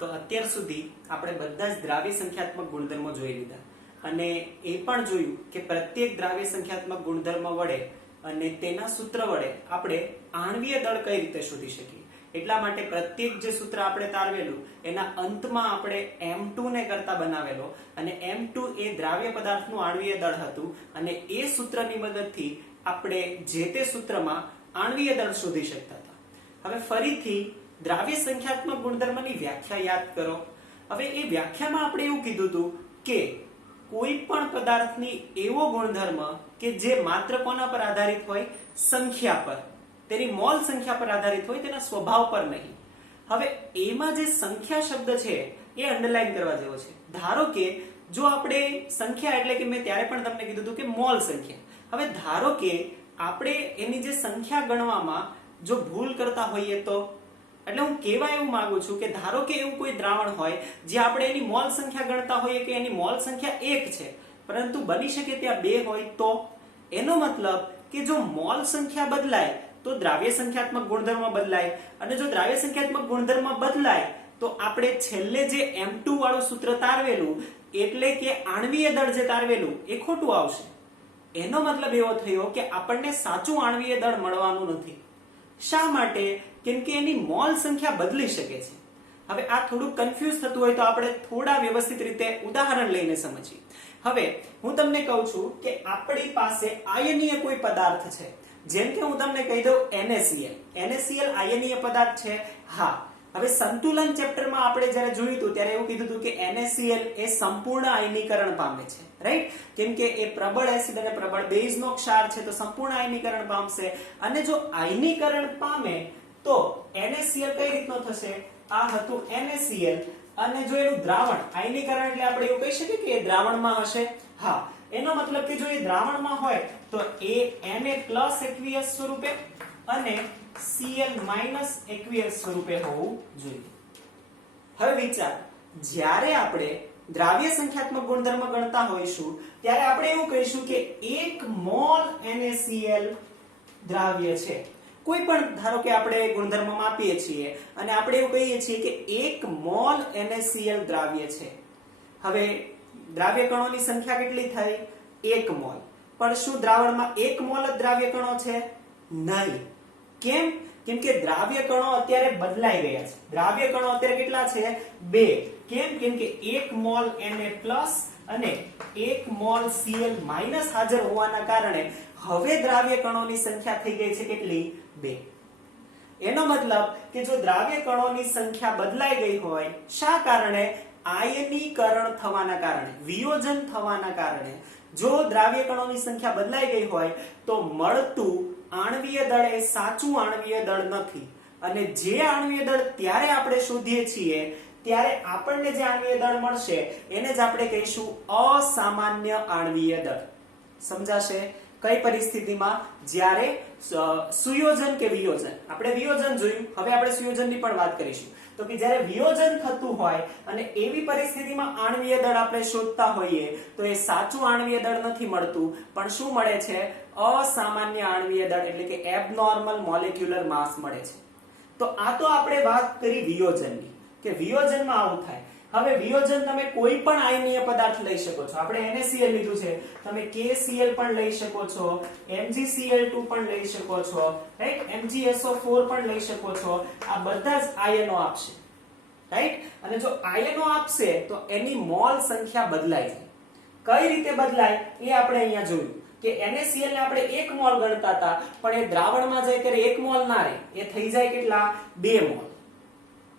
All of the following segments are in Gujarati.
તો અત્યાર સુધી આપણે બધા જ દ્રાવ્ય સંખ્યાત્મક ગુણધર્મો જોઈ લીધા અને એ પણ જોયું કે પ્રત્યેક દ્રાવ્ય સંખ્યાત્મક ગુણધર્મ વડે અને તેના સૂત્ર વડે આપણે આણ્વીય દળ કઈ રીતે શોધી શકીએ. એટલા માટે પ્રત્યેક જે સૂત્ર આપણે તારવેલું એના અંતમાં આપણે M2 ને કરતા બનાવેલો અને M2 એ દ્રાવ્ય પદાર્થનું આણ્વીય દળ હતું અને એ સૂત્રની મદદથી આપણે જે તે સૂત્રમાં આણ્વીય દળ શોધી શકતા હતા. હવે ફરીથી દ્રાવ્ય સંખ્યાત્મક ગુણધર્મની વ્યાખ્યા યાદ કરો. હવે એ વ્યાખ્યામાં આપણે એવું કીધું હતું કે કોઈ પણ પદાર્થની એવો ગુણધર્મ કે જે માત્ર કોના પર આધારિત હોય? સંખ્યા પર, તેની મોલ સંખ્યા પર આધારિત હોય, તેના સ્વભાવ પર નહીં. હવે એમાં જે સંખ્યા શબ્દ છે એ અંડરલાઈન કરવા જેવો છે. ધારો કે જો આપણે સંખ્યા એટલે કે મેં ત્યારે પણ તમને કીધું હતું કે મોલ સંખ્યા. હવે ધારો કે આપણે એની જે સંખ્યા ગણવામાં જો ભૂલ કરતા હોઈએ તો, એટલે હું કહેવા એવું માંગુ છું કે ધારો કે એવું કોઈ દ્રાવણ હોય જે આપણે એની મોલ સંખ્યા ગણતા હોઈએ કે એની મોલ સંખ્યા 1 છે પરંતુ બની શકે ત્યાં 2 હોય, તો એનો મતલબ કે જો મોલ સંખ્યા બદલાય તો દ્રાવ્ય સંખ્યાત્મક ગુણધર્મ બદલાય અને જો દ્રાવ્ય સંખ્યાત્મક ગુણધર્મ બદલાય તો આપણે છેલ્લે જે M2 વાળું સૂત્ર તારવેલું એટલે કે આણ્વીય દળ જે તારવેલું એ ખોટું આવશે. એનો મતલબ એવો થયો કે આપણને સાચું આણ્વીય દળ મળવાનું નથી. શા માટે? કેમ કે એની મોલ સંખ્યા બદલી શકે છે. હવે આ થોડું કન્ફ્યુઝ થતું હોય તો આપણે થોડા વ્યવસ્થિત રીતે ઉદાહરણ લઈને સમજીએ. હવે હું તમને કહું છું કે આપણી પાસે આયનીય કોઈ પદાર્થ છે, જેમ કે હું તમને કહી દઉં NaCl. NaCl આયનીય પદાર્થ છે. હા, હવે સંતુલન ચેપ્ટરમાં આપણે જ્યારે જોયું હતું ત્યારે એવું કીધું હતું કે NaCl એ સંપૂર્ણ આયનીકરણ પામે છે, રાઈટ? કેમ કે એ પ્રબળ એસિડ અને પ્રબળ બેઝનો ક્ષાર છે તો સંપૂર્ણ આયનીકરણ પામશે અને જો આયનીકરણ પામે તો NaCl કઈ રીતનો થશે? આ હતું NaCl અને જો એનું દ્રાવણ આયનીકરણ એટલે આપણે એવું કહી શકીએ કે એ દ્રાવણમાં હશે. હા, એનો મતલબ કે જો એ દ્રાવણમાં હોય તો એ Na+ aqueous સ્વરૂપે અને Cl- aqueous સ્વરૂપે હોવું જોઈએ. હવે વિચાર, જ્યારે આપણે દ્રાવ્ય સંખ્યાત્મક ગુણધર્મ ગણતા હોઈશું ત્યારે આપણે એવું કહીશું કે 1 મોલ NaCl દ્રાવ્ય છે. કોઈ પણ ધારો કે આપણે ગુણધર્મ માપીએ છીએ અને આપણે એવું કહીએ છીએ કે 1 મોલ NaCl દ્રાવ્ય છે. હવે દ્રાવ્ય કણોની સંખ્યા કેટલી થઈ? 1 મોલ. પણ શું દ્રાવણમાં 1 મોલ જ દ્રાવ્ય કણો છે? નહીં. કેમ? કેમ કે દ્રાવ્ય કણો અત્યારે બદલાઈ ગયા છે. દ્રાવ્ય કણો અત્યારે કેટલા છે? 2. કેમ? કેમ કે 1 મોલ Na+ અને 1 મોલ Cl- હાજર હોવાના કારણે હવે દ્રાવ્ય કણોની સંખ્યા થઈ ગઈ છે કેટલી? 2. એનો મતલબ કે જો દ્રાવ્ય કણોની સંખ્યા બદલાઈ ગઈ હોય, શા કારણે? આયનીકરણ થવાના કારણે, વિયોજન થવાના કારણે. જો દ્રાવ્ય કણોની સંખ્યા બદલાઈ ગઈ હોય તો મળતું આણ્વીય દળ એ સાચું આણ્વીય દળ નથી અને જે આણ્વીય દળ ત્યારે આપણે શોધીએ છીએ ત્યારે આપણને જે આણ્વીય દળ મળશે એને જ આપણે કહીશું અસામાન્ય આણ્વીય દળ. સમજાશે? કઈ પરિસ્થિતિમાં? જ્યારે સુયોજન કે વિયોજન. આપણે વિયોજન જોયું, હવે આપણે સુયોજનની પણ વાત કરીશું. તો કે જ્યારે વિયોજન થતું હોય અને એવી પરિસ્થિતિમાં આણ્વીય દળ આપણે શોધતા હોઈએ તો એ સાચું આણ્વીય દળ નથી મળતું, પણ શું મળે છે? અસામાન્ય આણ્વીય દળ એટલે કે એબનોર્મલ મોલેક્યુલર માસ મળે છે. તો આ તો આપણે વાત કરી વિયોજનની કે વિયોજનમાં આવું થાય. હવે વિયોજન તમે કોઈ પણ આયનીય પદાર્થ લઈ શકો છો. આપણે NaCl લીધું છે, તમે KCl પણ લઈ શકો છો, MgCl2 પણ લઈ શકો છો, રાઈટ? MgSO4 પણ લઈ શકો છો. આ બધા જ આયનો આપશે, રાઈટ? અને જો આયનો આપશે તો એની મોલ સંખ્યા બદલાય છે. કઈ રીતે બદલાય એ આપણે અહીંયા જોયું કે NaCl ને આપણે 1 મોલ ગણતા હતા પણ એ દ્રાવણમાં જાય ત્યારે 1 મોલ ના રહે, એ થઈ જાય કેટલા? 2 મોલ.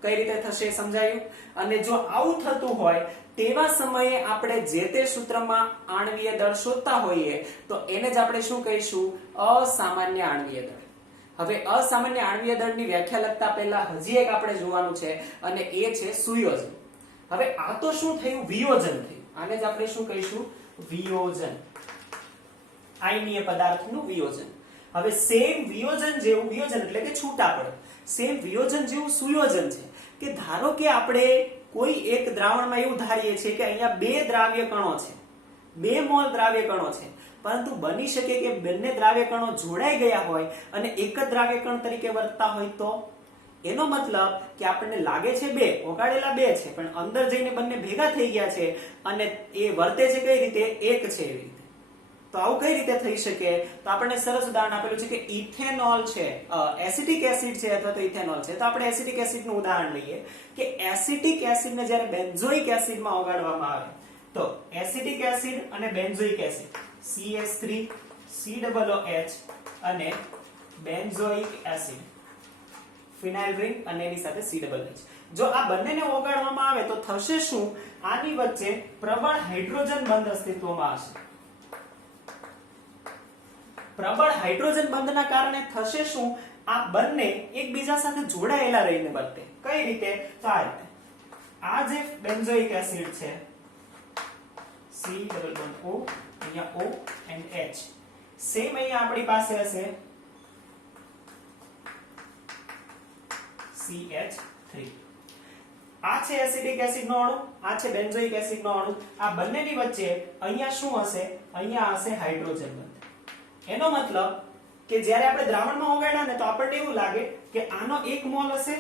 કઈ રીતે થશે સમજાયું? અને જો આવું થતું હોય તેવા સમયે આપણે જે તે સૂત્રમાં આણ્વીય દળ શોધતા હોઈએ તો એને જ આપણે શું કહીશું? અસામાન્ય આણ્વીય દળ. હવે અસામાન્ય આણ્વીય દળની વ્યાખ્યા લખતા પહેલા હજી એક આપણે જોવાનું છે અને એ છે સુયોજન. હવે આ તો શું થયું? વિયોજન થયું. આને જ આપણે શું કહીશું? વિયોજન. આયનીય પદાર્થનું વિયોજન. હવે સેમ વિયોજન જેવું, વિયોજન એટલે કે છૂટા પડે, સેમ વિયોજન જેવું સુયોજન છે કે ધારો કે આપણે કોઈ એક દ્રાવણમાં એવું ધારીએ છીએ કે અહીંયા 2 દ્રાવ્ય કણો છે, 2 મોલ દ્રાવ્ય કણો છે, પરંતુ બની શકે કે બંને દ્રાવ્ય કણો જોડાઈ ગયા હોય અને એક જ દ્રાવ્ય કણ તરીકે વર્તતા હોય તો એનો મતલબ કે આપણને લાગે છે બે, ઓગાળેલા બે છે, પણ અંદર જઈને બંને ભેગા થઈ ગયા છે અને એ વર્તે છે કઈ રીતે? એક છે એવી રીતે. તો આવું કઈ રીતે થઈ શકે? તો આપણને સરસ ઉદાહરણ આપેલું છે કે ઇથેનોલ છે, એસિટિક એસિડ છે અથવા તો ઇથેનોલ છે. તો આપણે એસિટિક એસિડ નું ઉદાહરણ લઈએ કે એસિટિક એસિડને જ્યારે બેન્ઝોઇક એસિડમાં ઓગાળવામાં આવે તો એસિટિક એસિડ અને બેન્ઝોઇક એસિડ CH3 COOH અને બેન્ઝોઇક એસિડ ફિનાઇલ રિંગ અને એની સાથે COOH. જો આ બંનેને ઓગાળવામાં આવે તો થશે શું? આની વચ્ચે પ્રબળ હાઇડ્રોજન બંધ અસ્તિત્વમાં હશે. પ્રબળ હાઇડ્રોજન બંધના કારણે થશે શું? આ બંને એકબીજા સાથે જોડાયેલા રહીને વર્તે. કઈ રીતે? તો આ રીતે. આ જે બેન્ઝોઇક એસિડ છે C=O, અહીંયા O and H, સેમ અહીંયા આપણી પાસે હશે CH3. આ છે એસિડિક એસિડ નો અણુ, આ છે બેન્ઝોઇક એસિડ નો અણુ. આ બંનેની વચ્ચે અહીંયા શું હશે? અહીંયા હશે હાઇડ્રોજન બંધ. એનો મતલબ કે જ્યારે આપણે દ્રાવણમાં ઓગાળ્યા ને તો આપણને એવું લાગે કે આનો 1 મોલ હશે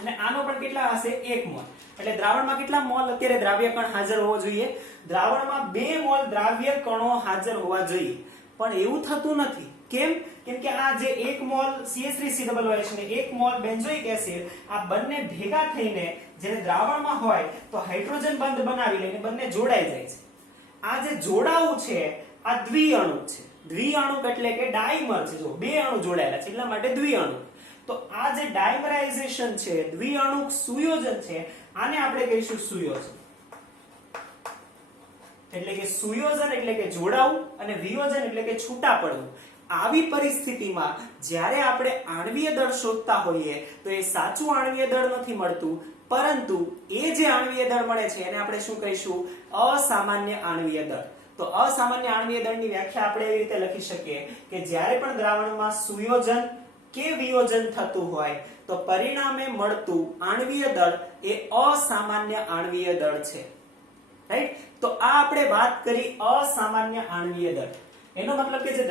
અને આનો પણ કેટલા હશે? 1 મોલ. એટલે દ્રાવણમાં કેટલા મોલ અત્યારે દ્રાવ્ય કણ હાજર હોવો જોઈએ? દ્રાવણમાં 2 મોલ દ્રાવ્ય કણો હાજર હોવા જોઈએ. પણ એવું થતું નથી. કેમ? કેમ કે આ જે 1 મોલ CH3COOH ને 1 મોલ બેન્ઝોઇક એસિડ આ બંને ભેગા થઈને જ્યારે દ્રાવણમાં હોય તો હાઇડ્રોજન બંધ બનાવી લઈને બંને જોડાઈ જાય છે. આ જે જોડાવું છે આ દ્વિઅણુ છે. દ્વિઅણુ એટલે કે ડાઈમર છે. જો બે અણુ જોડાયેલા છે એટલા માટે દ્વિઅણુ. તો આ જે ડાઈમરાઇઝેશન છે, દ્વિઅણુ સુયોજન છે, આને આપણે કહીશું સુયોજન. એટલે કે સુયોજન એટલે કે જોડાવું અને વિયોજન એટલે કે છૂટા પડવું. આવી પરિસ્થિતિમાં જ્યારે આપણે આણ્વીય દળ શોધતા હોઈએ તો એ સાચું આણ્વીય દળ નથી મળતું, પરંતુ એ જે આણ્વીય દળ મળે છે એને આપણે શું કહીશું? અસામાન્ય આણ્વીય દળ. તો અસામાન્ય આણ્વીય દળની વ્યાખ્યા આપણે એવી રીતે લખી શકીએ કે જ્યારે પણ દ્રાવણમાં સુયોજન કે વિયોજન થતું હોય તો પરિણામે મળતું આણ્વીય દળ એ અસામાન્ય આણ્વીય દળ છે. રાઈટ? તો આ આપણે વાત કરી અસામાન્ય આણ્વીય દળ. એનો મતલબ કે જે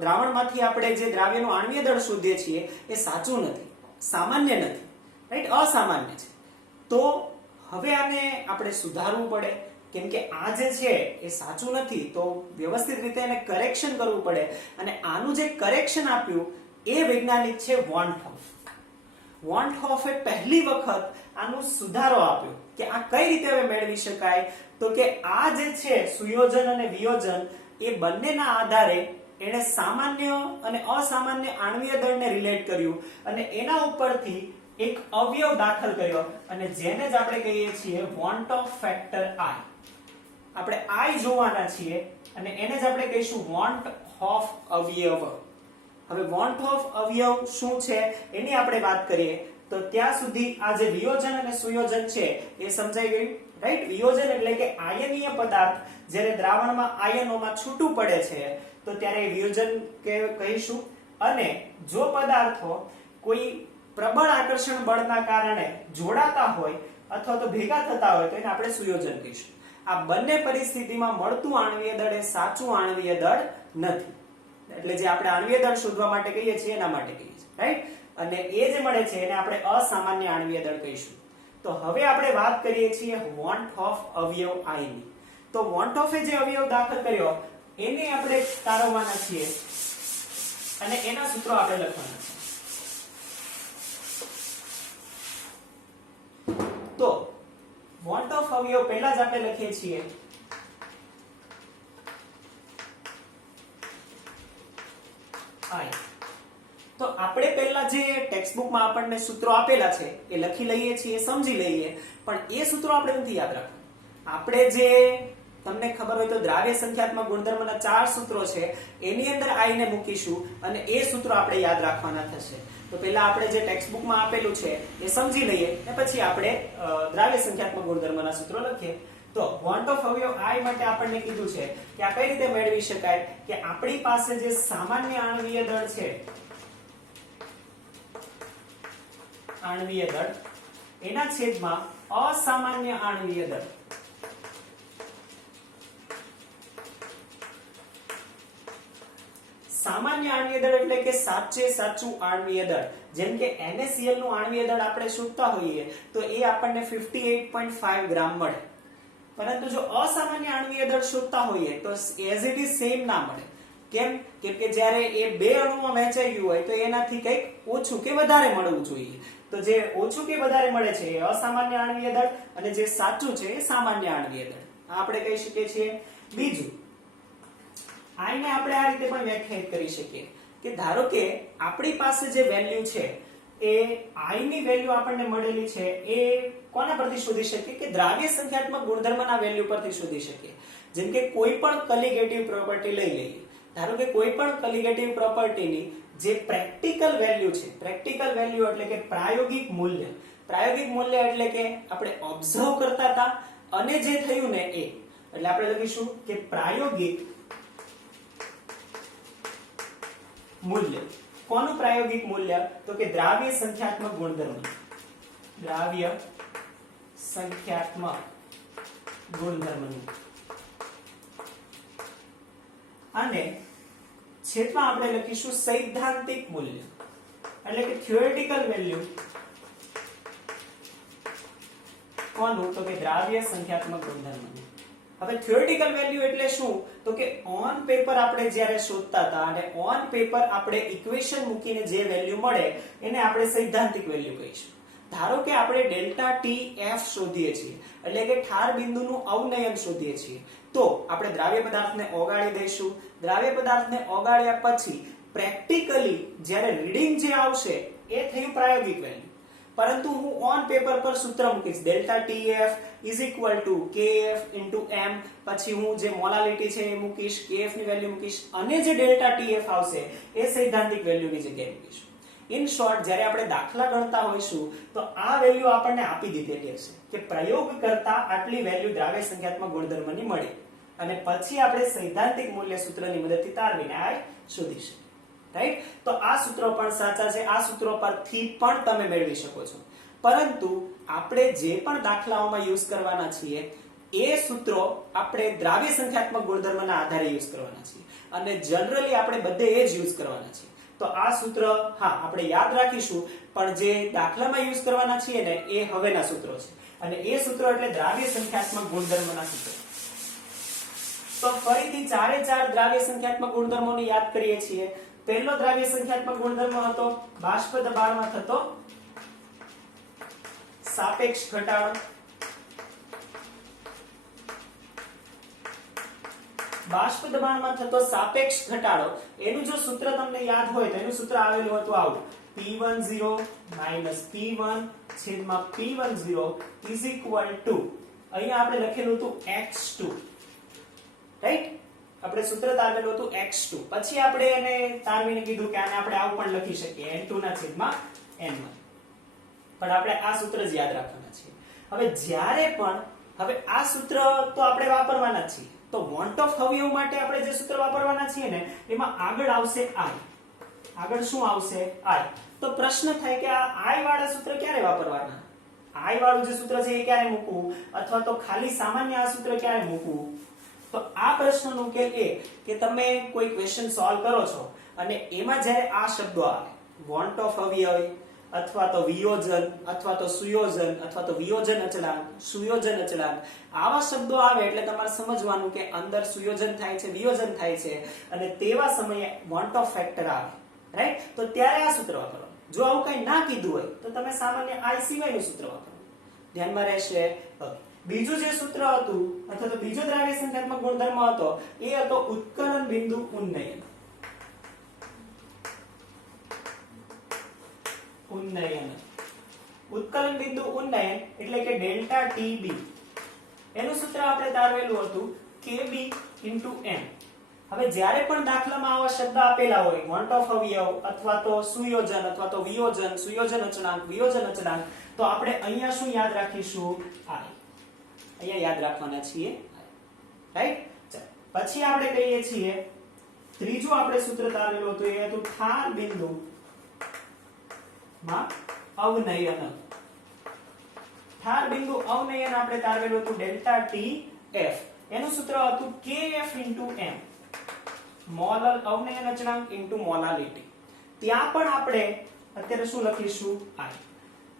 દ્રાવણમાંથી આપણે જે દ્રાવ્યનું આણ્વીય દળ શોધીએ છીએ એ સાચું નથી, સામાન્ય નથી. રાઈટ? અસામાન્ય છે. તો હવે આને આપણે સુધારવું પડે. કેમ કે આ જે છે એ સાચું નથી, તો વ્યવસ્થિત રીતે એને કરેક્શન કરવું પડે. અને આનું જે કરેક્શન આપ્યું એ વૈજ્ઞાનિક છે વોન હોફ. વોન હોફે પહેલી વખત આનું સુધારો આપ્યો કે આ કઈ રીતે હવે મેળવી શકાય. તો કે આ જે છે સુયોજન અને વિયોજન એ બંનેના આધારે એણે સામાન્ય અને અસામાન્ય આણ્વીય દળને રિલેટ કર્યું અને એના ઉપરથી એક અવયવ દાખલ કર્યો અને જેને જ આપણે કહીએ છીએ વોન્ટ ઓફ ફેક્ટર I. આપણે I જોવાના છીએ અને એને જ આપણે કહીશું વોન્ટ ઓફ અવયવ. હવે વોન્ટ ઓફ અવયવ શું છે એની આપણે વાત કરીએ તો ત્યાં સુધી આ જે વિયોજન અને સુયોજન છે એ સમજાઈ ગયું. રાઈટ? વિયોજન એટલે કે આયનીય પદાર્થ જ્યારે દ્રાવણમાં આયનોમાં છૂટું પડે છે તો ત્યારે વિયોજન કહીશું. અને જો પદાર્થો કોઈ પ્રબળ આકર્ષણ બળના કારણે જોડાતા હોય અથવા તો ભેગા થતા હોય તો એને આપણે સુયોજન કહીશું. આ બંને પરિસ્થિતિમાં મળતું આણ્વીય દળ એ સાચું આણ્વીય દળ નથી. એટલે જે આપણે આણ્વીય દળ શોધવા માટે કહીએ છીએ એના માટે કહીએ છીએ. રાઈટ? અને એ જે મળે છે એને આપણે અસામાન્ય આણ્વીય દળ કહીશું. તો હવે આપણે વાત કરીએ છીએ વોન્ટ ઓફ અવયવ I ની. તો વોન્ટ ઓફ જે અવયવ દાખલ કર્યો એને આપણે તારવવાના છીએ અને એના સૂત્રો આપણે લખવાના છે. તો વોન્ટ ઓફ અવયવ પહેલા જ આપણે લખીએ છીએ I. તો આપણે પહેલા જે ટેક્સ્ટ બુકમાં આપણને સૂત્રો આપેલા છે એ લખી લઈએ છીએ, સમજી લઈએ, પણ એ સૂત્રો આપણે નથી યાદ રાખવાના. આપણે જે તમને ખબર હોય તો દ્રાવ્ય સંખ્યાત્મક ગુણધર્મના 4 સૂત્રો છે એની અંદર I ને મૂકીશું અને એ સૂત્રો આપણે યાદ રાખવાના થશે. તો પહેલા આપણે જે ટેક્સ્ટ બુકમાં આપેલું છે એ સમજી લઈએ અને પછી આપણે દ્રાવ્ય સંખ્યાત્મક ગુણધર્મના સૂત્રો લખીએ. તો વોન્ટ ઓફ અવયવ I માટે આપણને કીધું છે કે આ કઈ રીતે મેળવી શકાય કે આપણી પાસે જે સામાન્ય આણ્વીય દળ છે, આણ્વીય દળ એના છેદમાં અસામાન્ય આણ્વીય દળ. સામાન્ય આણ્વીય દળ એટલે કે સાચે સાચું આણ્વીય દળ, જેમ કે NaCl નું આણ્વીય દળ આપણે શોધતા હોઈએ તો એ આપણને 58.5 ગ્રામ મળે, પરંતુ જો અસામાન્ય આણ્વીય દળ શોધતા હોઈએ તો એઝ ઇટ ઇઝ સેમ ના મળે. કેમ? કેમ કે જ્યારે એ બે અણુમાં વહેંચાઈ ગયું હોય તો એનાથી કંઈક ઓછું કે વધારે મળવું જોઈએ. તો જે ઓછું કે વધારે મળે છે એ અસામાન્ય આણ્વીય દળ અને જે સાચું છે એ સામાન્ય આણ્વીય દળ, આપણે કહી શકીએ છીએ. બીજું, I ને આપણે આ રીતે પણ વ્યાખ્યાયિત કરી શકીએ કે ધારો કે આપણી પાસે જે વેલ્યુ છે એ I ની વેલ્યુ આપણને મળેલી છે એ કોના પરથી શોધી શકીએ કે દ્રાવ્ય સંખ્યાત્મક ગુણધર્મના વેલ્યુ પરથી શોધી શકીએ. જેમ કે કોઈ પણ કલિગેટિવ પ્રોપર્ટી લઈ લઈએ. ધારો કે કોઈ પણ કલિગેટિવ પ્રોપર્ટીની જે પ્રેક્ટિકલ વેલ્યુ છે, પ્રેક્ટિકલ વેલ્યુ એટલે કે પ્રાયોગિક મૂલ્ય, પ્રાયોગિક મૂલ્ય એટલે કે આપણે ઓબ્ઝર્વ કરતા હતા અને જે થયું ને એ, એટલે આપણે લખીશું કે પ્રાયોગિક મૂલ્ય. કોનું પ્રાયોગિક મૂલ્ય? તો કે દ્રાવ્ય સંખ્યાત્મક ગુણધર્મ, દ્રાવ્ય સંખ્યાત્મક ગુણધર્મનું. અને છેદમાં આપણે લખીશું સૈદ્ધાંતિક મૂલ્ય એટલે કે થિયોરેટિકલ વેલ્યુ. કોનું? તો કે દ્રાવ્ય સંખ્યાત્મક ગુણધર્મનું. હવે થિયોરેટિકલ વેલ્યુ એટલે શું? તો કે ઓન પેપર આપણે જ્યારે શોધતા હતા અને ઓન પેપર આપણે ઇક્વેશન મૂકીને જે વેલ્યુ મળે એને આપણે સૈદ્ધાંતિક વેલ્યુ કહીશું. ધારો કે આપણે ડેલ્ટા ટી એફ શોધીએ છીએ એટલે કે ઠાર બિંદુનું અવનયન શોધીએ છીએ, તો આપણે દ્રાવ્ય પદાર્થને ઓગાળી દઈશું. દ્રાવ્ય પદાર્થને ઓગાળ્યા પછી પ્રેક્ટિકલી જ્યારે રીડિંગ જે આવશે એ થયું પ્રાયોગિક વેલ્યુ, પરંતુ હું ઓન પેપર પર સૂત્ર મૂકીશ delta TF is equal to KF into M, પછી હું જે મોલાલિટી છે એ મૂકીશ, કેએફ ની વેલ્યુ મૂકીશ અને જે ડેલ્ટા ટીએફ આવશે એ સૈદ્ધાંતિક વેલ્યુની જગ્યાએ મૂકીશું. ઇન શોર્ટ, જ્યારે આપણે દાખલા ગણતા હોઈશું તો આ વેલ્યુ આપણને આપી દીધેલી હશે કે પ્રયોગ કરતા આટલી વેલ્યુ દ્રાવ્ય સંખ્યાત્મક ગુણધર્મની મળી, અને પછી આપણે સૈદ્ધાંતિક મૂલ્ય સૂત્રની મદદથી તારવીને આ શોધીશું. રાઈટ? તો આ સૂત્રો પણ સાચા છે, આ સૂત્રો પરથી પણ તમે મેળવી શકો છો, પરંતુ આપણે જે પણ દાખલાઓમાં યુઝ કરવાના છીએ એ સૂત્રો આપણે દ્રાવ્ય સંખ્યાત્મક ગુણધર્મના આધારે યુઝ કરવાના છીએ અને જનરલી આપણે બધે એ જ યુઝ કરવાના છીએ. તો આ સૂત્ર હા આપણે યાદ રાખીશું, પણ જે દાખલામાં યુઝ કરવાના છીએ ને એ હવેના સૂત્રો છે, અને એ સૂત્રો એટલે દ્રાવ્ય સંખ્યાત્મક ગુણધર્મના સૂત્રો. તો ફરીથી ચારે ચાર દ્રાવ્ય સંખ્યાત્મક ગુણધર્મોને યાદ કરીએ છીએ. પહેલો દ્રાવ્ય સંખ્યાત્મક ગુણધર્મ હતો બાષ્પ દબાણમાં થતો સાપેક્ષ ઘટાડો. બાષ્પ દબાણમાં થતો સાપેક્ષ ઘટાડો, એનું જો સૂત્ર તમને યાદ હોય તો એનું સૂત્ર આવેલું હતું આવું: P10 P1 છેદમાં P10 is equal to, અહીંયા આપણે લખેલું હતું x2. રાઈટ? આપણે સૂત્ર તારવેલું હતું x2. પછી આપણે એને તારવીને કીધું કે આને આપણે આવું પણ લખી શકીએ n2 ના છેદમાં n1. પણ આપણે આ સૂત્ર જ યાદ રાખવાના છે. હવે જ્યારે પણ હવે આ સૂત્ર તો આપણે વાપરવાના છીએ, તો વોન્ટ ઓફ અવયવ માટે આપણે જે સૂત્ર વાપરવાના છીએ ને એમાં આગળ આવશે i. આગળ શું આવશે? i. તો પ્રશ્ન થાય કે આ i વાળા સૂત્ર ક્યારે વાપરવાના? i વાળું જે સૂત્ર છે એ ક્યારે મૂકવું, અથવા તો ખાલી સામાન્ય આ સૂત્ર ક્યારે મૂકવું? તો આ પ્રશ્નનો ઉકેલ એ કે તમે કોઈ ક્વેશ્ચન સોલ્વ કરો છો અને એમાં જ્યારે આ શબ્દો આવે, વોન્ટ ઓફ અવયવ અથવા તો વિયોજન અથવા તો સુયોજન અથવા તો વિયોજન અચળાંક, સુયોજન અચળાંક, આવા શબ્દો આવે એટલે તમારે સમજવાનું કે અંદર સુયોજન થાય છે, વિયોજન થાય છે, અને તેવા સમયે વોન્ટ ઓફ ફેક્ટર આવે. રાઈટ? તો ત્યારે આ સૂત્ર વાપરવાનું. જો આવું કઈ ના કીધું હોય તો તમે સામાન્ય i સિવાયનું સૂત્ર વાપરવાનું. ધ્યાનમાં રહેશે. બીજું જે સૂત્ર હતું અથવા તો બીજો દ્રાવ્ય સંખ્યાત્મક ગુણધર્મ હતો એ હતો ઉત્કલન બિંદુ ઉન્નયન. ઉત્કલન બિંદુ ઉન્નયન એટલે કે ડેલ્ટા ટીબી. એનું સૂત્ર આપણે તારવેલું હતું kb into m. હવે જ્યારે પણ દાખલામાં આવા શબ્દ આપેલા હોય, વોન્ટ ઓફ અવયવ અથવા તો સુયોજન અથવા તો વિયોજન, સુયોજન અચળાંક, વિયોજન અચળાંક, તો આપણે અહીંયા શું યાદ રાખીશું? i. અહીંયા યાદ રાખવાના છીએ. રાઈટ? પછી આપણે કહીએ છીએ ત્રીજું આપણે સૂત્ર તારવેલું હતું એ હતું ઠાર બિંદુ માં અવનયન. ઠાર બિંદુ અવનયન આપણે તારવેલું હતું ડેલ્ટા ટી એફ. એનું સૂત્ર હતું kf into m. મોલર અવનયન અચળાંક ઇન્ટુ મોલાલિટી. ત્યાં પણ આપણે અત્યારે શું લખીશું I.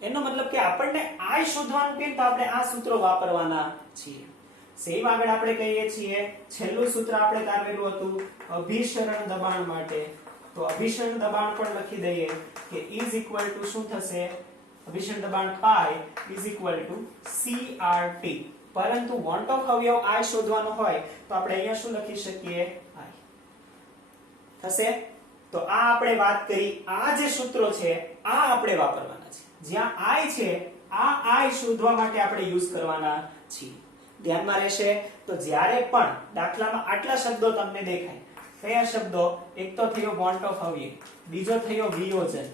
એનો મતલબ કે આપણને I શોધવાનું કે તો આપણે આ સૂત્રો વાપરવાના છીએ. સેમ આગળ આપણે કહીએ છીએ છેલ્લું સૂત્ર આપણે તારવેલું હતું અભિસરણ દબાણ માટે. તો અભિસરણ દબાણ પણ લખી દઈએ કે ઇઝ ઇક્વલ ટુ શું થશે, અભિસરણ દબાણ પાઈ ઇઝ ઇક્વલ ટુ CRT. પરંતુ વોન્ટ ઓફ અવયવ I શોધવાનો હોય તો આપણે અહીંયા શું લખી શકીએ I થશે. તો આ આપણે વાત કરી, આ જે સૂત્રો છે આ આપણે વાપરવાના છે. જ્યાં I છે આ I શોધવા માટે આપણે યુઝ કરવાના છીએ. ધ્યાનમાં રહેશે. તો જ્યારે પણ દાખલામાં આટલા શબ્દો તમને દેખાય, કયા શબ્દો? એક તો થયો વોન્ટ ઓફ અવયવ, બીજો થયો વિયોજન,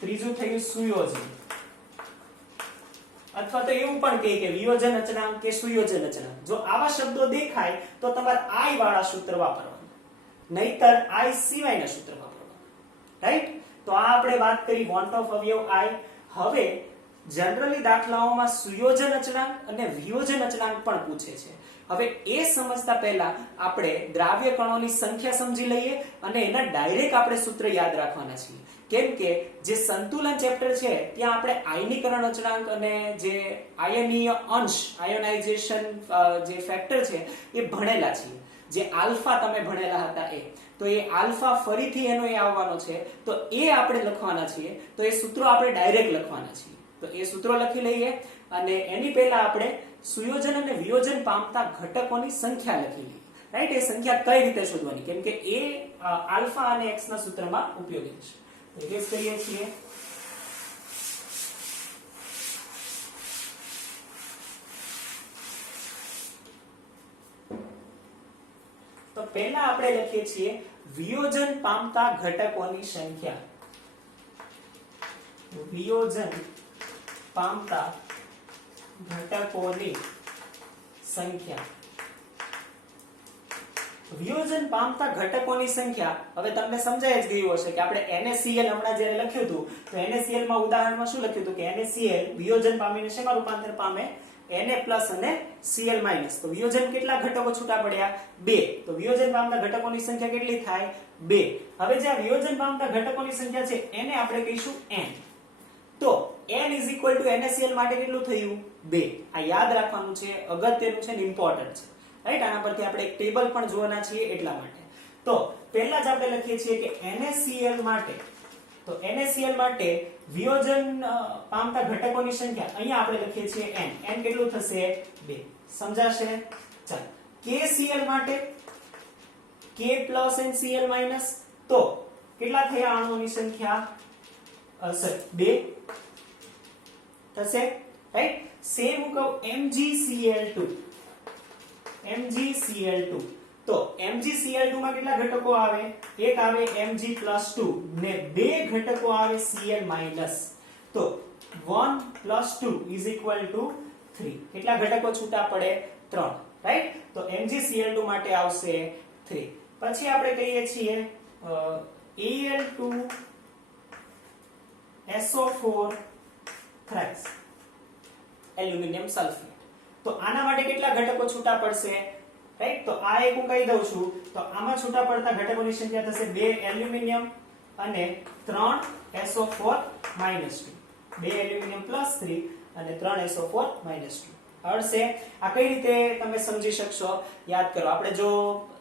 ત્રીજું થયું સુયોજન, અથવા તો એવું પણ કહે કે વિયોજન અચળાંક કે સુયોજન અચળાંક. જો આવા શબ્દો દેખાય તો તમારે I વાળા સૂત્ર વાપરવાના, નહીતર I સિવાયના સૂત્ર વાપરવાના. રાઈટ? તો આ આપણે વાત કરી વોન્ટ ઓફ અવયવ I. હવે જનરલી દાખલાઓમાં સુયોજન અચળાંક અને વિયોજન અચળાંક પણ પૂછે છે. હવે એ સમજતા પહેલા આપણે દ્રાવ્ય કણોની સંખ્યા સમજી લઈએ અને એના ડાયરેક્ટ આપણે સૂત્ર યાદ રાખવાના છીએ. કેમ કે જે સંતુલન ચેપ્ટર છે ત્યાં આપણે આયનીકરણ અચળાંક અને જે આયનીય અંશ, આયોનાઇઝેશન જે ફેક્ટર છે એ ભણેલા છીએ. જે આલ્ફા તમે ભણેલા હતા એ, તો એ આલ્ફા ફરીથી એનો એ આવવાનો છે, તો એ આપણે લખવાના છીએ. તો એ સૂત્રો આપણે ડાયરેક્ટ લખવાના છીએ. તો એ સૂત્રો લખી લઈએ અને એની પહેલા આપણે સુયોજન અને વિયોજન પામતા ઘટકોની સંખ્યા લખી લઈએ. રાઈટ? એ સંખ્યા કઈ રીતે શોધવાની, કેમ કે એ આલ્ફા અને એક્સ ના સૂત્રમાં ઉપયોગી થશે. તો એ કરીએ છીએ. તો પહેલા આપણે લખીએ છીએ વિયોજન પામતા ઘટકોની સંખ્યા. વિયોજન પામતા ઘટકોની સંખ્યા. વિયોજન પામતા ઘટકોની સંખ્યા. હવે તમને સમજાય જ ગયું હશે કે આપણે NaCl હમણાં જ્યારે લખ્યું હતું તો NaCl માં ઉદાહરણમાં શું લખ્યું હતું કે NaCl વિયોજન પામીને શેમાં રૂપાંતર પામે? Na+ અને Cl-. તો વિયોજન કેટલા ઘટકો છૂટા પડ્યા? 2. તો વિયોજન પામતા ઘટકોની સંખ્યા કેટલી થાય? 2. હવે જે આ વિયોજન પામતા ઘટકોની સંખ્યા છે એને આપણે કહીશું n. તો n = NaCl માટે કેટલું થયું? 2. આ યાદ રાખવાનું છે, અગત્યનું છે ને ઇમ્પોર્ટન્ટ છે. રાઈટ? આના પરથી આપણે એક ટેબલ પણ જોવાના છીએ એટલા માટે. તો પહેલા જ આપણે લખીએ છીએ કે NaCl માટે, તો NaCl માટે વિયોજન પામતા ઘટકોની સંખ્યા અહીંયા આપણે લખીએ છીએ n. n કેટલું થશે? 2. સમજાશે? ચાલો. KCl માટે K+ NCl-, તો કેટલા થયા અણુઓની સંખ્યા? 2 થશે. રાઈટ? સેમ હું કહું MgCl2. MgCl2, તો MgCl2 માં કેટલા ઘટકો આવે? એક આવે Mg+2 ને બે ઘટકો આવે Cl-. તો 1 + 2 = 3. કેટલા ઘટકો છૂટા પડે? 3. રાઈટ? તો MgCl2 માટે આવશે 3. પછી આપણે કહીએ છીએ Al2SO4 થ્રાઇસ એલ્યુમિનિયમ સલ્ફેટ. તો આના માટે કેટલા ઘટકો છૂટા પડશે? રાઈટ? તો આ એક હું કહી દઉં છું. તો આમાં છૂટા પડતા ઘટકોની સંખ્યા થશે 2 એલ્યુમિનિયમ અને 3 SO4 - 2. 2 એલ્યુમિનિયમ +3 અને 3 SO4 - 2. આવડશે? આ કઈ રીતે તમે સમજી શકશો? યાદ કરો. આપણે જો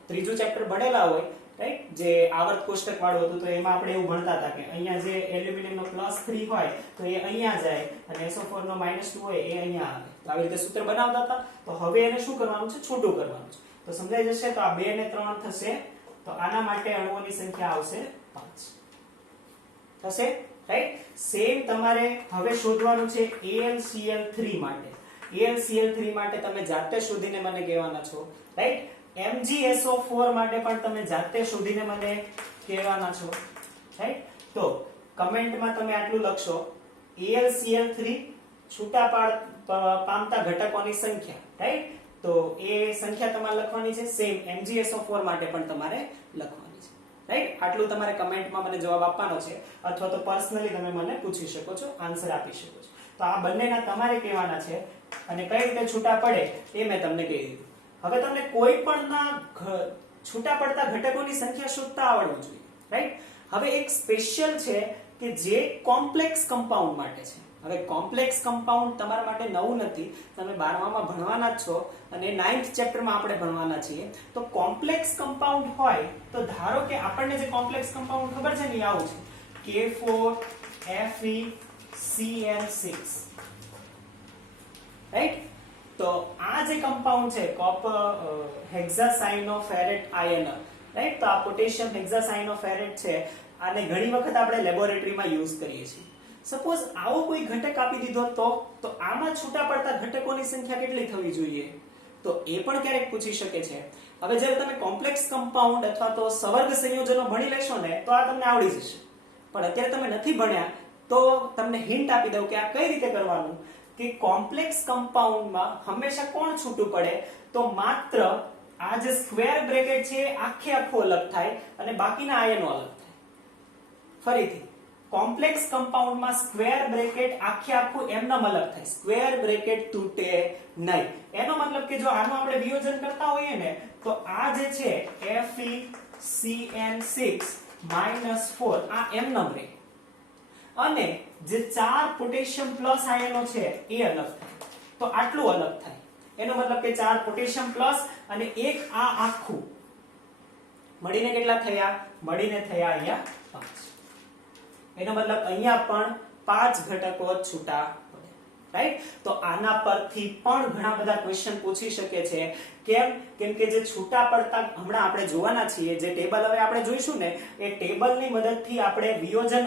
ત્રીજું ચેપ્ટર ભણેલા હોય, રાઈટ, જે આવર્ત કોષ્ટક વાળું હતું, તો એમાં આપણે એવું ભણતા હતા કે અહીંયા જે એલ્યુમિનિયમ નો +3 હોય તો એ અહીંયા જાય અને SO4 નો -2 હોય એ અહીંયા આવે. તો આવી રીતે સૂત્ર બનાવતા હતા. તો હવે એને શું કરવાનું છે? છૂટું કરવાનું છે. તો સમજાઈ જશે. તો આ 2 ને 3 થશે. તો આના માટે અણુઓની સંખ્યા આવશે 5 થશે. રાઈટ? સેમ તમારે હવે શોધવાનું છે AlCl3 માટે. AlCl3 માટે તમે જાતે શોધીને મને કહેવાના છો. રાઈટ? MgSO4 માટે પણ તમે જાતે શોધીને મને કહેવાના છો. રાઈટ? તો કમેન્ટમાં તમે આટલું લખશો AlCl3 છૂટા પામતા ઘટકોની સંખ્યા. રાઈટ? તો એ સંખ્યા તમારે લખવાની છે. સેમ MgSO4 માટે પણ તમારે લખવાની છે. રાઈટ? આટલું તમારે કમેન્ટમાં મને જવાબ આપવાનો છે, અથવા તો પર્સનલી તમે મને પૂછી શકો છો, આન્સર આપી શકો છો. તો આ બંનેના તમારે કહેવાના છે અને કઈ રીતે છૂટા પડે એ મેં તમને કહી દીધું. હવે તમને કોઈ પણ ના છૂટા પડતા ઘટકોની સંખ્યા શોધતા આવડવું જોઈએ, રાઈટ? હવે એક સ્પેશિયલ છે કે જે કોમ્પ્લેક્સ કમ્પાઉન્ડ માટે છે. હવે કોમ્પ્લેક્સ કમ્પાઉન્ડ તમારા માટે નવું નથી, તમે 12માં ભણવાના જ છો અને 9th ચેપ્ટરમાં આપણે ભણવાના છીએ. તો કોમ્પ્લેક્સ કમ્પાઉન્ડ હોય તો ધારો કે આપણને જે કોમ્પ્લેક્સ કમ્પાઉન્ડ ખબર છે ને આવું છે K4FeCN6, રાઈટ? તો આ જે કમ્પાઉન્ડ છે કોપર હેક્સાસાયનોફેરેટ આયન, રાઈટ? તો આ પોટેશિયમ હેક્સાસાયનોફેરેટ છે. આને ઘણી વખત આપણે લેબોરેટરીમાં યુઝ કરીએ છીએ. સપોઝ આવો કોઈ ઘટક આપી દીધો તો આમાં છૂટા પડતા ઘટકોની સંખ્યા કેટલી થવી જોઈએ? તો એ પણ ક્યારેક પૂછી શકે છે. હવે જ્યારે તમે કોમ્પ્લેક્સ કમ્પાઉન્ડ અથવા તો સવર્ગ સંયોજનો ભણી લેશો ને તો આ તમને આવડી જશે. પણ અત્યારે તમે નથી ભણ્યા તો તમને હિન્ટ આપી દઉં કે આ કઈ રીતે કરવાનું. કે કોમ્પ્લેક્સ કમ્પાઉન્ડમાં હંમેશા કોણ છૂટું પડે? તો માત્ર આ જે સ્ક્વેર બ્રેકેટ છે આખે આખું અલગ થાય અને બાકીના આયનો અલગ થાય. ફરીથી, કોમ્પ્લેક્સ કમ્પાઉન્ડમાં સ્ક્વેર બ્રેકેટ આખે આખું એમનેમ અલગ થાય, સ્ક્વેર બ્રેકેટ તૂટે નહીં. એનો મતલબ કે જો આનું આપણે વિયોજન કરતા હોઈએ ને તો આ જે છે FeCN6 -4 આ એમનેમ રહે અને જે 4 પોટેશિયમ પ્લસ આયનો છે એ અલગ થાય. તો આટલું અલગ થાય. એનો મતલબ કે 4 પોટેશિયમ પ્લસ અને એક આ આખું મળીને કેટલા થયા? મળીને થયા અહીંયા 5. એનો મતલબ અહીંયા પણ 5 ઘટકો છૂટા પડે, રાઈટ? તો આના પરથી પણ ઘણા બધા ક્વેશ્ચન પૂછી શકે છે. કેમ કે જે છૂટા પડતા હમણાં આપણે જોવાના છીએ, જે ટેબલ હવે આપણે જોઈશું ને એ ટેબલની મદદથી આપણે વિયોજન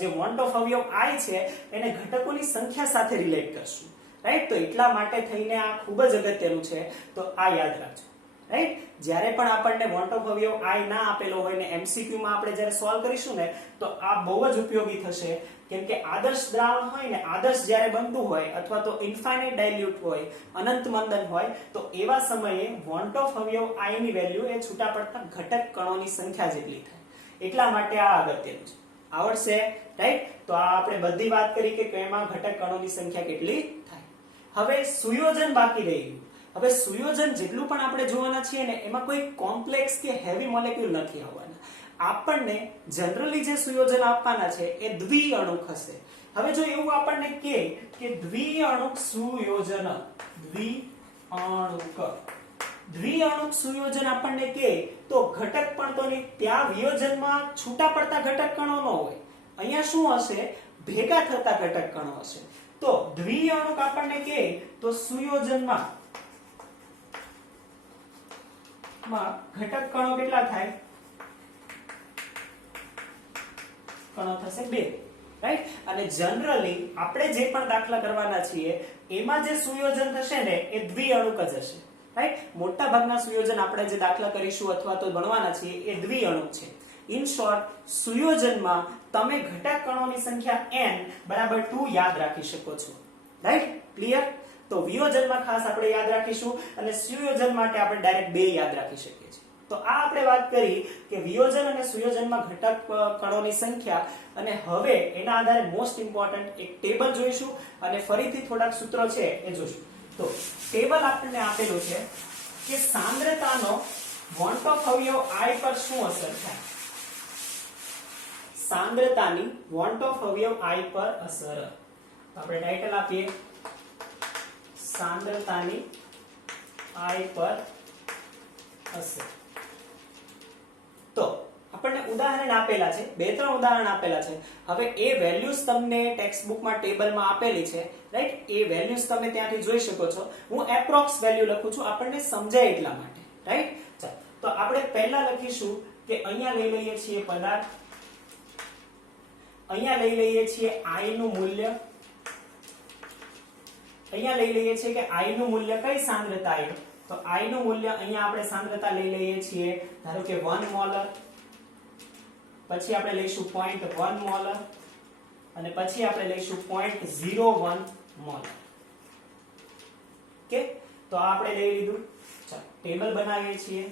જે વોન્ટ ઓફ અવયવ I છે એને ઘટકોની સંખ્યા સાથે રિલેટ કરશું, રાઈટ? તો એટલા માટે થઈને આ ખૂબ જ અગત્યનું છે. તો આ યાદ રાખજો, રાઈટ? જ્યારે પણ આપણને વોન્ટ ઓફ અવયવ I ના આપેલો હોય ને MCQ માં આપણે જ્યારે સોલ્વ કરીશું ને તો આ બહુ જ ઉપયોગી થશે. કેમ કે આદર્શ દ્રાવણ હોય ને, આદર્શ જ્યારે બનતું હોય અથવા તો ઇન્ફાઇનાઇટ ડાયલ્યુટ હોય, અનંત મંદન હોય, તો એવા સમયે વોન્ટ ઓફ અવયવ I ની વેલ્યુ એ છૂટા પડતા ઘટક કણોની સંખ્યા જેટલી થાય. એટલા માટે આ અગત્યનું છે. આવડશે, રાઈટ? તો આ આપણે બધી વાત કરી કે કેમાં ઘટક કણોની સંખ્યા કેટલી થાય. હવે સુયોજન બાકી રહ્યું. હવે સુયોજન જેટલું પણ આપણે જોવાના છીએ ને એમાં કોઈ કોમ્પ્લેક્સ કે હેવી મોલેક્યુલ નથી આવવાના. આપણને જનરલી જે સુયોજન આપવાના છે એ દ્વિઅણુક હશે. હવે જો એવું આપણને કે દ્વિઅણુક સુયોજન, દ્વિઅણુક સુયોજન આપણને કે તો ઘટક પણ તો નહીં, ત્યાં વિયોજનમાં છૂટા પડતા ઘટક કણો ન હોય. અહીંયા શું હશે? ભેગા થતા ઘટક કણો હશે. તો દ્વિઅણુક આપણને કે તો સુયોજનમાં ઘટક કણો કેટલા થાય? કણો થશે 2, રાઈટ? અને જનરલી આપણે જે પણ દાખલા કરવાના છીએ એમાં જે સુયોજન થશે ને એ દ્વિઅણુક જ હશે, રાઈટ? મોટા ભાગના સુયોજન આપણે જે દાખલા કરીશું અથવા તો ભણવાના છીએ એ દ્વિઅણુક છે. ઇન શોર્ટ, સુયોજનમાં તમે ઘટક કણોની સંખ્યા n બરાબર 2 યાદ રાખી શકો છો, રાઈટ? ક્લિયર? તો વિયોજનમાં ખાસ આપણે યાદ રાખીશું અને સુયોજન માટે આપણે ડાયરેક્ટ 2 યાદ રાખી શકીએ છીએ. તો આ આપણે વાત કરી કે વિયોજન અને સુયોજનમાં ઘટક કણોની સંખ્યા, અને હવે એના આધારે મોસ્ટ ઇમ્પોર્ટન્ટ એક ટેબલ જોઈશું અને ફરીથી થોડાક સૂત્રો છે એ જોઈશું. તો ટેબલ આપણને આપેલું છે કે સાંદ્રતાનો વોન્ટ ઓફ અવયવ I પર શું અસર થાય? સાંદ્રતાની વોન્ટ ઓફ અવયવ I પર અસર. આપણે ટાઇટલ આપીએ સાંદ્રતાની I પર અસર. તો આપણને ઉદાહરણ આપેલા છે, 2-3 ઉદાહરણ આપેલા છે. હવે એ વેલ્યુઝ તમને ટેક્સ્ટ બુકમાં ટેબલમાં આપેલી છે, રાઈટ? એ વેલ્યુઝ તમે ત્યાંથી જોઈ શકો છો. હું એપ્રોક્સ વેલ્યુ લખું છું આપણને સમજાય એટલા માટે, રાઈટ? ચાલો, તો આપણે પહેલા લખીશું કે અહીંયા લઈ લઈએ છીએ પદાર્થ, અહીંયા લઈ લઈએ છીએ I નું મૂલ્ય, અહીંયા લઈ લઈએ છીએ કે I નું મૂલ્ય કઈ સાંદ્રતા I? તો I નું મૂલ્ય અહીંયા આપણે સાંદ્રતા લઈ લઈએ છીએ ધારો કે 1 મોલર, પછી આપણે લઈશું 0.1 મોલર અને પછી આપણે લઈશું 0.01 મોલર. ઓકે, તો આ આપણે લઈ લીધું. ચાલો ટેબલ બનાવીએ છીએ.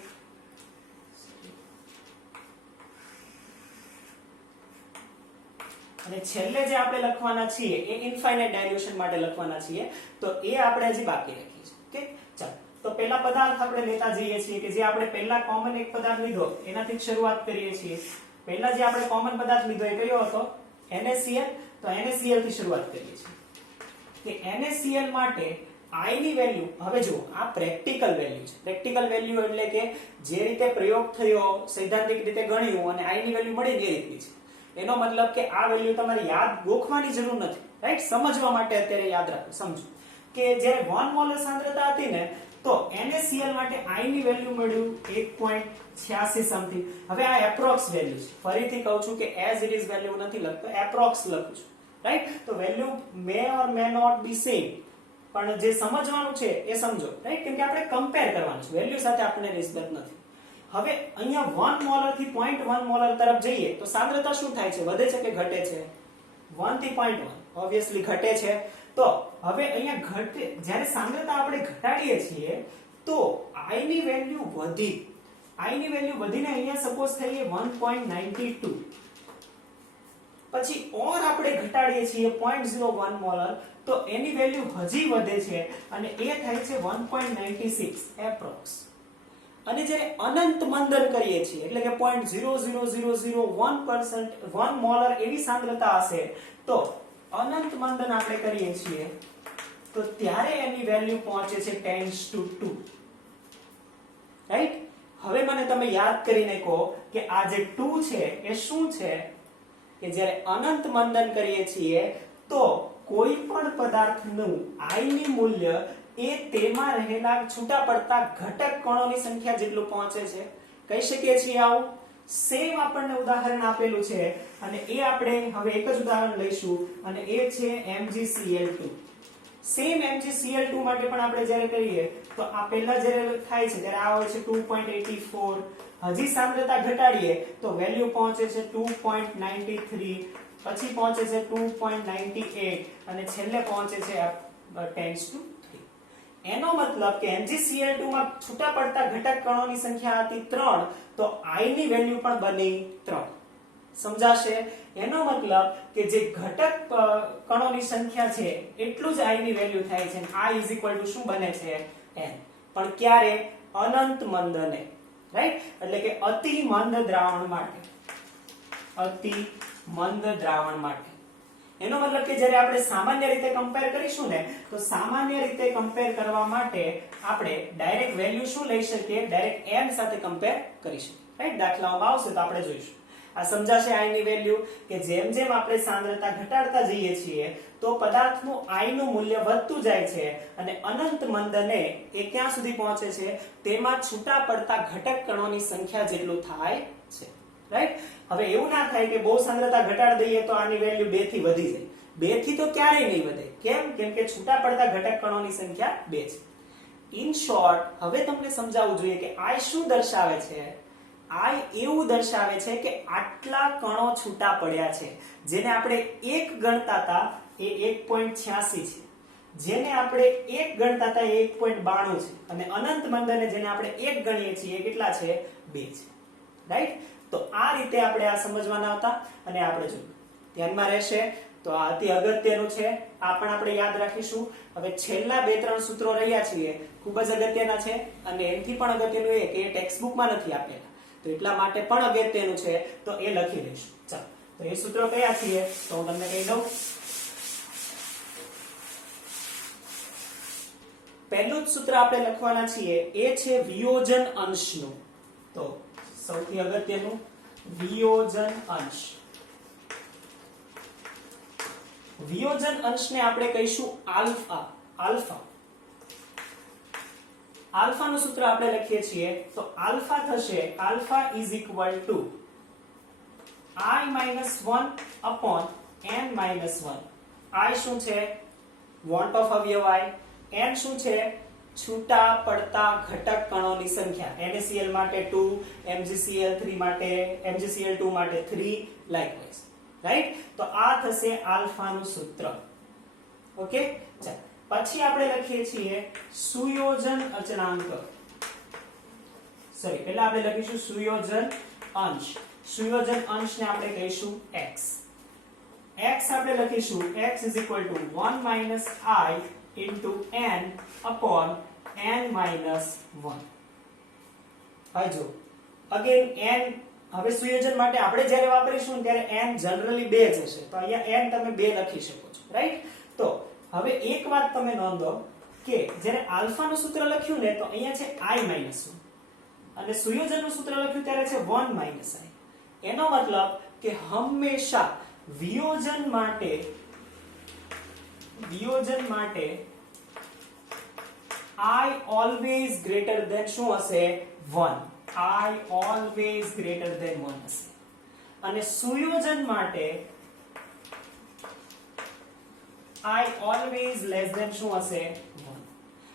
અને છેલ્લે જે આપણે લખવાના છીએ એ ઇન્ફાઇનાઇટ ડાયલ્યુશન માટે લખવાના છીએ, તો એ આપણે હજી બાકી રાખીએ છીએ. ઓકે, ચાલો તો પહેલા પદાર્થ આપણે લેતા જઈએ છીએ કે જે આપણે પહેલા કોમન એક પદાર્થ લીધો એનાથી જ શરૂઆત કરીએ છીએ. પહેલા જે આપણે કોમન પદાર્થ લીધો એ કયો હતો? NaCl. તો NaCl થી શરૂઆત કરીએ છીએ કે NaCl માટે I ની વેલ્યુ, હવે જુઓ આ પ્રેક્ટિકલ વેલ્યુ છે. પ્રેક્ટિકલ વેલ્યુ એટલે કે જે રીતે પ્રયોગ થયો, સૈદ્ધાંતિક રીતે ગણ્યું અને I ની વેલ્યુ મળી એ રીતની છે. એનો મતલબ કે આ વેલ્યુ તમારે યાદ ગોખવાની જરૂર નથી, રાઈટ? સમજવા માટે અત્યારે યાદ રાખો. સમજો કે જ્યારે 1 મોલર સાંદ્રતા હતી ને તો NaCl માટે I ની વેલ્યુ મળ્યું 1.86 સમથિંગ. હવે આ એપ્રોક્સ વેલ્યુ છે. ફરીથી કહું છું કે એઝ ઇટ ઇઝ વેલ્યુ નથી લખતો, એપ્રોક્સ લખું છું, રાઈટ? તો value may or may not be same, પણ જે સમજવાનું છે એ સમજો, રાઈટ? કેમ કે આપણે કમ્પેર કરવાનું છે, વેલ્યુ સાથે આપણને નિસ્બત નથી. હવે અહીંયા 1 મોલર થી 0.1 મોલર તરફ જઈએ તો સાંદ્રતા શું થાય છે? વધે છે કે ઘટે છે? 1 થી 0.1 ઓબ્વિયસલી ઘટે છે. તો હવે અહીંયા ઘટે, જ્યારે સાંદ્રતા આપણે ઘટાડીએ છીએ તો I ની વેલ્યુ વધી. I ની વેલ્યુ વધીને અહીંયા સપોઝ થઈએ 1.92. પછી ઓર આપણે ઘટાડીએ છીએ 0.01 મોલર તો એની વેલ્યુ હજી વધે છે અને એ થાય છે 1.96 એપ્રોક્સ. અને જ્યારે અનંત મંદન કરીએ છીએ એટલે કે 0.00001% 1 મોલર એવી સાંદ્રતા હશે તો અનંત મંદન આપણે કરીએ છીએ તો ત્યારે એની વેલ્યુ પહોંચે છે 10⁻². રાઈટ? હવે મને તમે યાદ કરીને કહો કે આ જે 2 છે એ શું છે? કે જ્યારે અનંત મંદન કરીએ છીએ તો કોઈ પણ પદાર્થનું I ની મૂલ્ય એ તેમાં રહેલા છૂટા પડતા ઘટક કણોની સંખ્યા જેટલું પહોંચે છે. કહી શકીએ છીએ આવું? સેમ આપણને ઉદાહરણ આપેલું છે અને એ આપણે હવે એક જ ઉદાહરણ લઈશું અને એ છે MgCl2. સેમ MgCl2 માટે પણ આપણે જ્યારે કરીએ તો આ પહેલા જ્યારે થાય છે ત્યારે આ હોય છે 2.84. હજી સાંદ્રતા ઘટાડીએ તો વેલ્યુ પહોંચે છે 2.93, પછી પહોંચે છે 2.98 અને છેલ્લે પહોંચે છે 10⁻3. એનો મતલબ કે MgCl2 માં છૂટા પડતા ઘટક કણોની સંખ્યા હતી 3 તો I ની વેલ્યુ પણ બની 3. સમજાશે? એનો મતલબ કે જે ઘટક કણોની સંખ્યા છે એટલું જ I ની વેલ્યુ થાય છે. I શું બને છે? n. પણ ક્યારે? અનંત મંદને, રાઈટ? એટલે કે અતિ મંદ દ્રાવણ માટે. અતિ મંદ દ્રાવણ માટે. એનો મતલબ કે જ્યારે આપણે સામાન્ય રીતે કમ્પેર કરીશું ને તો સામાન્ય રીતે કમ્પેર કરવા માટે આપણે ડાયરેક્ટ વેલ્યુ શું લઈ શકીએ? ડાયરેક્ટ n સાથે કમ્પેર કરી શકીએ, રાઈટ? દાખલામાં આવશે તો આપણે જોઈશું. આ સમજાશે I ની વેલ્યુ કે જેમ જેમ આપણે સાંદ્રતા ઘટાડતા જઈએ છીએ તો પદાર્થનું I નું મૂલ્ય વધતું જાય છે અને અનંત મંદને એ ક્યાં સુધી પહોંચે છે? તેમાં છૂટા પડતા ઘટક કણોની સંખ્યા જેટલું થાય છે, રાઈટ? હવે એવું ના થાય કે બહુ સાંદ્રતા ઘટાડી દઈએ તો આની વેલ્યુ 2 થી વધી જાય. 2 થી તો ક્યારેય નહીં વધે. કેમ? કેમ કે છૂટા પડતા ઘટક કણોની સંખ્યા 2 છે. ઇન શોર્ટ હવે તમને સમજાવવું જોઈએ કે I શું દર્શાવે છે? I એવું દર્શાવે છે કે આટલા કણો છૂટા પડ્યા છે. જેને આપણે 1 ગણતા હતા એ 1.86 છે, જેને આપણે 1 ગણતા હતા એ 1.92 છે અને અનંત મંદને જેને આપણે 1 ગણીએ છીએ એ કેટલા છે? 2 છે, રાઈટ? તો આ રીતે આપણે આ સમજવાના હતા અને આપણે જોયું. ધ્યાનમાં રહેશે તો આ અતિ અગત્યનું છે, આ પણ આપણે યાદ રાખીશું. હવે છેલ્લા 2-3 સૂત્રો રહ્યા છીએ ખૂબ જ અગત્યના છે અને એનાથી પણ અગત્યનું એ કે એ ટેક્સ્ટ બુકમાં નથી આપેલા, તો એટલા માટે પણ અગત્યનું છે તો એ લખી લઈશું. ચાલો, તો એ સૂત્રો કયા છે તો હું તમને કહી દઉં. પહેલું જ સૂત્ર આપણે લખવાના છીએ એ છે વિયોજન અંશનું. તો સૌથી અગત્યનું વિયોજન અંશ. વિયોજન અંશને આપણે કહીશું આલ્ફા. આલ્ફા આલ્ફાનું સૂત્ર આપણે લખીએ છીએ તો આલ્ફા થશે alpha is equal two I-1/n-1. I શું છે? વોન્ટ ઓફ અવયવ I. n શું છે? છૂટા પડતા ઘટક કણોની સંખ્યા. NaCl માટે 2, MgCl2 માટે 3, લાઇકવાઇઝ, રાઈટ? તો આ થશે આલ્ફાનું સૂત્ર. ઓકે, ચાલો. પછી આપણે લખીએ છીએ સુયોજન અચળાંક. સોરી, પહેલા આપણે લખીશું સુયોજન અંશ. સુયોજન અંશને આપણે કહીશું x. x આપણે લખીશું x = 1 - I * n/n n minus 1. હવે જો અગેન n, હવે સુયોજન માટે આપણે જ્યારે વાપરીશું ત્યારે n જનરલી 2 જ હશે, તો અહીંયા n તમે 2 લખી શકો છો, રાઈટ? તો હવે એક વાત તમે નોંધો કે જ્યારે આલ્ફા નું સૂત્ર લખ્યું ને તો અહીંયા છે i minus 1 અને સુયોજનનું સૂત્ર લખ્યું ત્યારે છે 1 minus i. એનો મતલબ કે હંમેશા વિયોજન માટે I always greater than શું હશે? 1. I always greater than 1 હશે. અને સુયોજન માટે I always less than શું હશે? 1.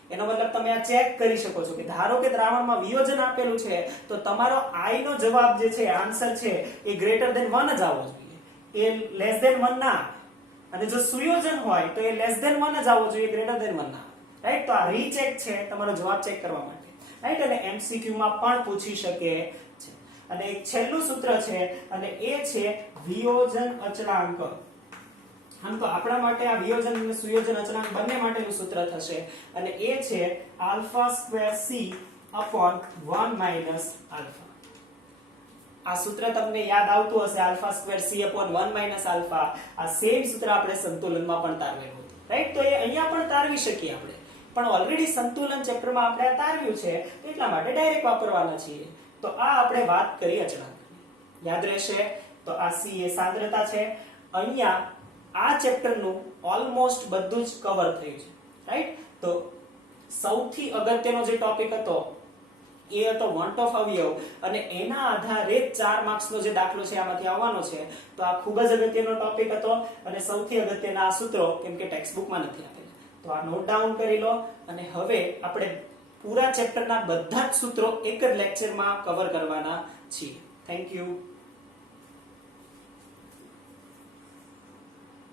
એનો મતલબ તમે આ ચેક કરી શકો છો કે ધારો કે દ્રાવણમાં વિયોજન આપેલું છે તો તમારો I નો જવાબ જે છે, આન્સર છે એ greater than 1 જ આવવો જોઈએ, એ less than 1 ના. અને જો સુયોજન હોય તો એ less than 1 જ આવવો જોઈએ, greater than 1 ના. રાઈટ? તો આ રીચેક છે તમારો જવાબ ચેક કરવા માટે, રાઈટ? અને MCQ માં પણ પૂછી શકે છે. અને એક છેલ્લું સૂત્ર છે અને એ છે વિયોજન અચળાંક. આમ તો આપણા માટે આ વિયોજન અને સુયોજન અચળાંક બંને માટેનું સૂત્ર થશે અને એ છે alpha square C upon 1 minus alpha. આ સૂત્ર તમને યાદ આવતું હશે, alpha square C upon 1 minus alpha. આ સેમ સૂત્ર આપણે સંતુલનમાં પણ તારવેલું હતું, રાઈટ? તો એ અહીંયા પણ તારવી શકીએ આપણે, પણ ઓલરેડી સંતુલન ચેપ્ટરમાં આપણે આ તારવ્યું છે એટલા માટે ડાયરેક્ટ વાપરવાના છીએ. તો આ આપણે વાત કરી અચળાંકની, યાદ રહેશે. તો આ સી એ સાંદ્રતા છે. અહીંયા આ ચેપ્ટરનું ઓલમોસ્ટ બધું જ કવર થયું છે, રાઈટ? તો સૌથી અગત્યનો જે ટોપિક હતો એ હતો વંટ ઓફ અવયવ અને એના આધારે 4 માર્ક્સનો જે દાખલો છે આમાંથી આવવાનો છે. તો આ ખૂબ જ અગત્યનો ટોપિક હતો અને સૌથી અગત્યના આ સૂત્રો કેમ કે ટેક્સ્ટ બુકમાં નથી આપેલા, તો આ નોટ ડાઉન કરી લો. અને હવે આપણે પૂરા ચેપ્ટરના બધા જ સૂત્રો એક જ લેક્ચરમાં કવર કરવાના છીએ. Thank you.